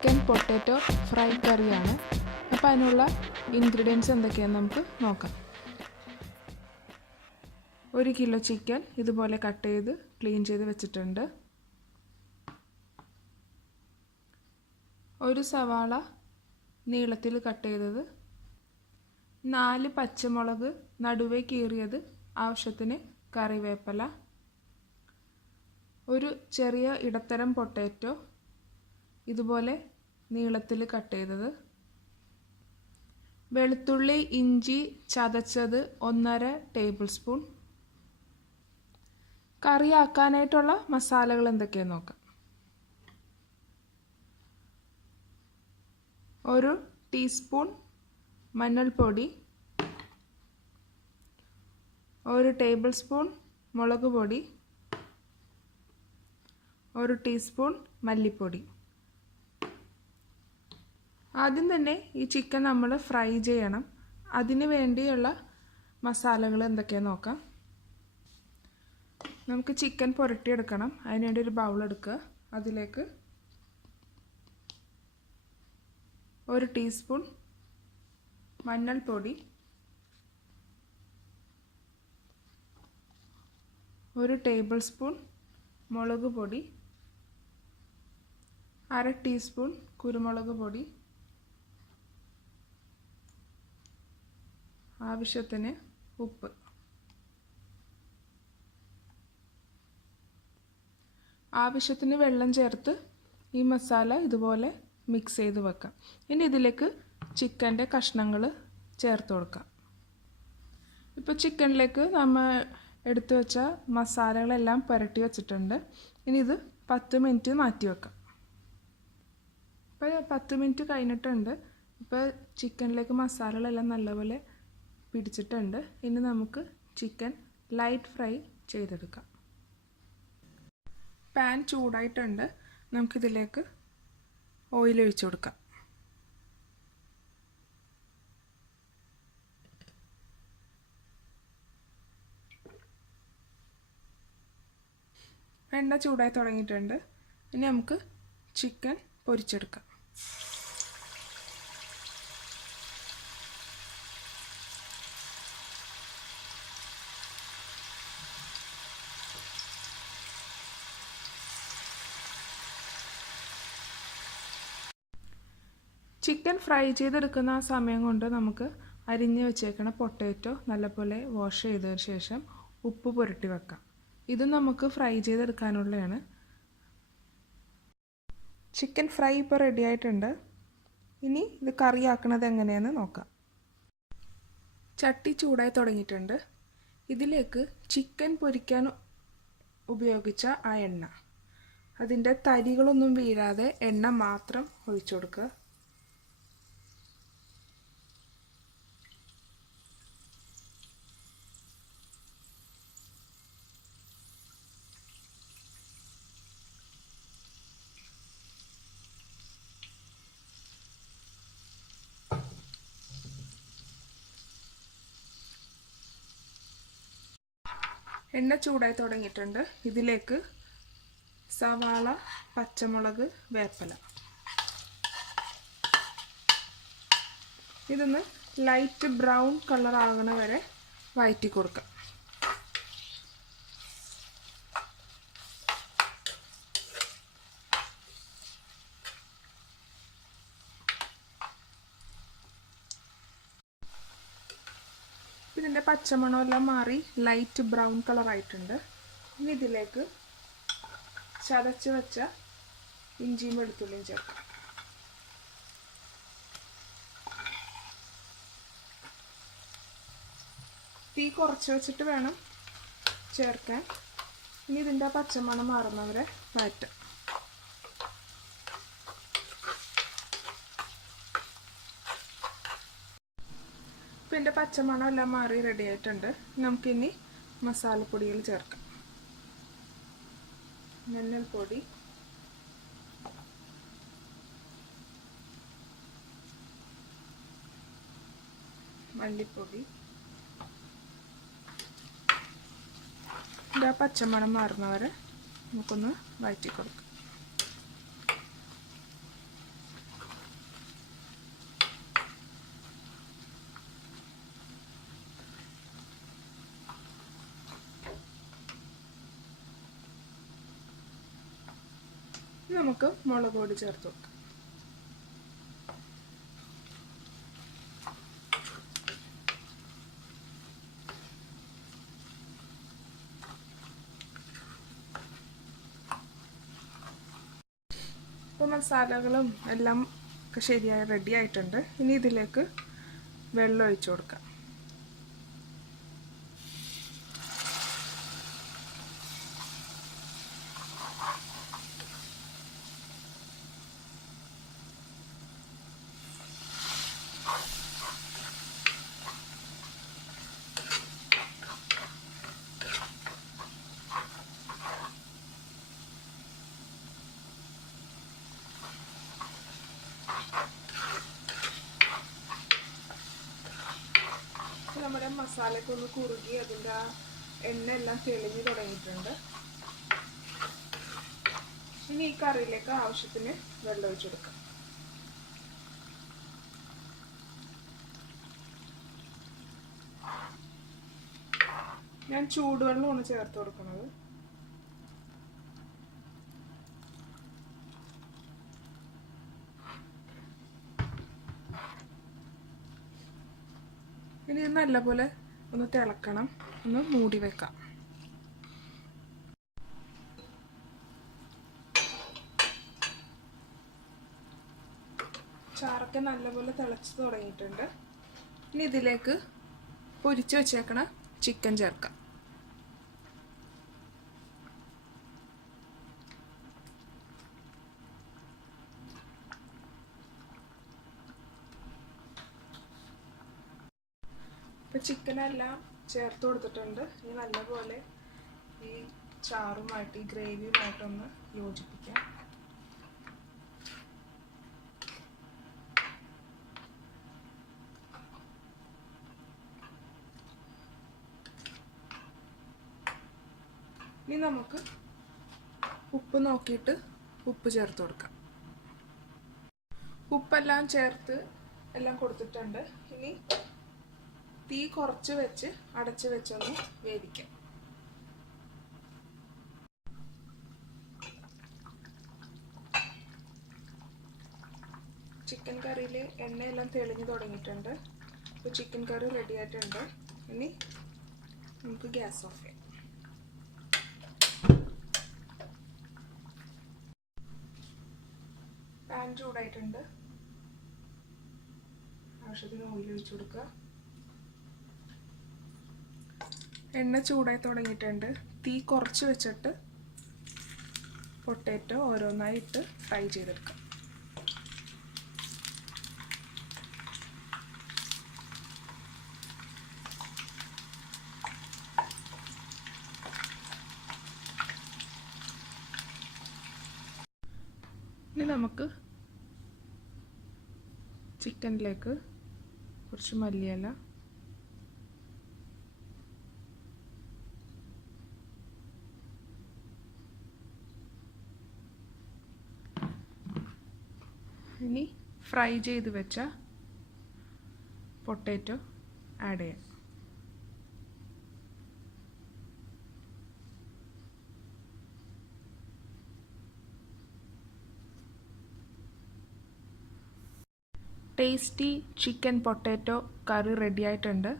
Chicken potato fry കറിയാണ്. അപ്പോൾ അതിനുള്ള ഇൻഗ്രീഡിയൻസ് എന്തൊക്കെയാണെന്ന് നമുക്ക് നോക്കാം. 1 കിലോ ചിക്കൻ ഇതുപോലെ കട്ട് ചെയ്ത് ക്ലീൻ ചെയ്ത് വെച്ചിട്ടുണ്ട്. 1 സവാള നീളത്തിൽ കട്ട് ചെയ്തത്, 4 പച്ചമുളക് നടുവേ കീറിയത്, ആവശ്യത്തിന് കറിവേപ്പില, ഒരു ചെറിയ ഇടത്തരം പൊട്ടാറ്റോ ഇതുപോലെ നീളത്തിൽ കട്ട് ചെയ്തത്, വെളുത്തുള്ളി ഇഞ്ചി ചതച്ചത് 1.5 ടേബിൾ സ്പൂൺ. കറിയാക്കാനായിട്ടുള്ള മസാലകൾ എന്തൊക്കെയാണെന്ന് നോക്കാം. 1 ടീസ്പൂൺ മഞ്ഞൾപ്പൊടി, 1 ടേബിൾ സ്പൂൺ മുളക് പൊടി, 1 ടീസ്പൂൺ മല്ലിപ്പൊടി. ആദ്യം തന്നെ ഈ ചിക്കൻ നമ്മൾ ഫ്രൈ ചെയ്യണം. അതിന് വേണ്ടിയുള്ള മസാലകൾ എന്തൊക്കെയാണെന്ന് നോക്കാം. നമുക്ക് ചിക്കൻ പുരട്ടിയെടുക്കണം. അതിനുവേണ്ടി ഒരു ബൗൾ എടുക്കുക. അതിലേക്ക് 1 ടീസ്പൂൺ മഞ്ഞൾപ്പൊടി, 1 ടേബിൾ സ്പൂൺ മുളക് പൊടി, 1/2 ടീസ്പൂൺ കുരുമുളക് പൊടി, ആവശ്യത്തിന് ഉപ്പ്. ആവശ്യത്തിന് വെള്ളം ചേർത്ത് ഈ മസാല ഇതുപോലെ മിക്സ് ചെയ്ത് വെക്കാം. ഇനി ഇതിലേക്ക് ചിക്കൻ്റെ കഷ്ണങ്ങൾ ചേർത്ത് കൊടുക്കാം. ഇപ്പോൾ ചിക്കനിലേക്ക് നമ്മൾ എടുത്തു വെച്ച മസാലകളെല്ലാം പുരട്ടി വെച്ചിട്ടുണ്ട്. ഇനി ഇത് 10 മിനിറ്റ് മാറ്റി വെക്കാം. ഇപ്പോൾ 10 മിനിറ്റ് കഴിഞ്ഞിട്ടുണ്ട്. ഇപ്പോൾ ചിക്കനിലേക്ക് മസാലകളെല്ലാം നല്ലപോലെ പിടിച്ചിട്ടുണ്ട്. ഇനി നമുക്ക് ചിക്കൻ ലൈറ്റ് ഫ്രൈ ചെയ്തെടുക്കാം. പാൻ ചൂടായിട്ടുണ്ട്. നമുക്കിതിലേക്ക് ഓയിൽ ഒഴിച്ചു കൊടുക്കാം. എണ്ണ ചൂടായി തുടങ്ങിയിട്ടുണ്ട്. ഇനി നമുക്ക് ചിക്കൻ പൊരിച്ചെടുക്കാം. ചിക്കൻ ഫ്രൈ ചെയ്തെടുക്കുന്ന ആ സമയം കൊണ്ട് നമുക്ക് അരിഞ്ഞ് വെച്ചേക്കണ പൊട്ടാറ്റോ നല്ലപോലെ വാഷ് ചെയ്തതിന് ശേഷം ഉപ്പ് പുരട്ടി വെക്കാം. ഇത് നമുക്ക് ഫ്രൈ ചെയ്തെടുക്കാനുള്ളതാണ്. ചിക്കൻ ഫ്രൈ ഇപ്പോൾ റെഡി ആയിട്ടുണ്ട്. ഇനി ഇത് കറിയാക്കണത് എങ്ങനെയാണെന്ന് നോക്കാം. ചട്ടി ചൂടായി തുടങ്ങിയിട്ടുണ്ട്. ഇതിലേക്ക് ചിക്കൻ പൊരിക്കാൻ ഉപയോഗിച്ച ആ എണ്ണ, അതിൻ്റെ തരികളൊന്നും വീഴാതെ എണ്ണ മാത്രം ഒഴിച്ചു കൊടുക്കുക. എണ്ണ ചൂടായി തുടങ്ങിയിട്ടുണ്ട്. ഇതിലേക്ക് സവാള, പച്ചമുളക്, വേപ്പില, ഇതൊന്ന് ലൈറ്റ് ബ്രൗൺ കളർ ആകണ വരെ വഴറ്റി കൊടുക്കാം. ഇതിൻ്റെ പച്ചമണമെല്ലാം മാറി ലൈറ്റ് ബ്രൗൺ കളർ ആയിട്ടുണ്ട്. ഇനി ഇതിലേക്ക് ചതച്ച് വെച്ച ഇഞ്ചിയും വെളുത്തുള്ളിയും ചേർക്കാം. തീ കുറച്ച് വെച്ചിട്ട് വേണം ചേർക്കാൻ. ഇനി ഇതിൻ്റെ പച്ചമണം മാറുന്നവരെ വഴറ്റാം. ഇപ്പം എൻ്റെ പച്ചമണം എല്ലാം മാറി റെഡി ആയിട്ടുണ്ട്. നമുക്കിനി മസാലപ്പൊടികൾ ചേർക്കാം. മഞ്ഞൾപ്പൊടി, മല്ലിപ്പൊടി, ഇതിൻ്റെ പച്ചമണം മാറുന്നവരെ നമുക്കൊന്ന് വഴറ്റി കൊടുക്കാം. നമുക്ക് മുളക് പൊടി ചേർത്ത് കൊടുക്കാം. ഇപ്പോൾ മസാലകളും എല്ലാം ശരിയായി റെഡി ആയിട്ടുണ്ട്. ഇനി ഇതിലേക്ക് വെള്ളം ഒഴിച്ചു കൊടുക്കാം. നമ്മുടെ മസാലയൊക്കെ ഒന്ന് കുറുകി അതിൻ്റെ എണ്ണ എല്ലാം തെളിഞ്ഞ് തുടങ്ങിയിട്ടുണ്ട്. ഇനി ഈ കറിയിലേക്ക് ആവശ്യത്തിന് വെള്ളം ഒഴിച്ചു കൊടുക്കാം. ഞാൻ ചൂടുവെള്ളമാണ് ചേർത്ത് കൊടുക്കുന്നത്. ഇനി നല്ലപോലെ ഒന്ന് തിളക്കണം. ഒന്ന് മൂടി വെക്കാം. ചാറൊക്കെ നല്ലപോലെ തിളച്ച് തുടങ്ങിയിട്ടുണ്ട്. ഇനി ഇതിലേക്ക് പൊരിച്ച് വെച്ചേക്കണ ചിക്കൻ ചേർക്കാം. ഇപ്പോൾ ചിക്കനെല്ലാം ചേർത്ത് കൊടുത്തിട്ടുണ്ട്. ഇനി നല്ലപോലെ ഈ ചാറുമായിട്ട് ഈ ഗ്രേവിയുമായിട്ടൊന്ന് യോജിപ്പിക്കാം. ഇനി നമുക്ക് ഉപ്പ് നോക്കിയിട്ട് ഉപ്പ് ചേർത്ത് കൊടുക്കാം. ഉപ്പെല്ലാം ചേർത്ത് എല്ലാം കൊടുത്തിട്ടുണ്ട്. ഇനി തീ കുറച്ച് വെച്ച് അടച്ച് വെച്ചൊന്ന് വേവിക്കാം. ചിക്കൻ കറിയിൽ എണ്ണയെല്ലാം തെളിഞ്ഞ് തുടങ്ങിയിട്ടുണ്ട്. ഇപ്പോൾ ചിക്കൻ കറി റെഡി ആയിട്ടുണ്ട്. ഇനി നമുക്ക് ഗ്യാസ് ഓഫ് ചെയ്യാം. പാൻ ചൂടായിട്ടുണ്ട്. ആവശ്യത്തിന് ഓയിൽ ഒഴിച്ചു കൊടുക്കുക. എണ്ണ ചൂടായി തുടങ്ങിയിട്ടുണ്ട്. തീ കുറച്ച് വെച്ചിട്ട് പൊട്ടാറ്റോ ഓരോന്നായിട്ട് ഫ്രൈ ചെയ്തെടുക്കാം. ഇനി നമുക്ക് ചിക്കനിലേക്ക് കുറച്ച് മല്ലിയില, ഇനി ഫ്രൈ ചെയ്ത് വെച്ച പൊട്ടാറ്റോ ആഡ് ചെയ്യാം. ടേസ്റ്റി ചിക്കൻ പൊട്ടാറ്റോ കറി റെഡി ആയിട്ടുണ്ട്.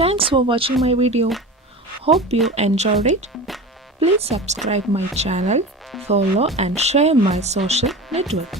Thanks for watching my video. Hope you enjoyed it. Please subscribe my channel, follow and share my social network.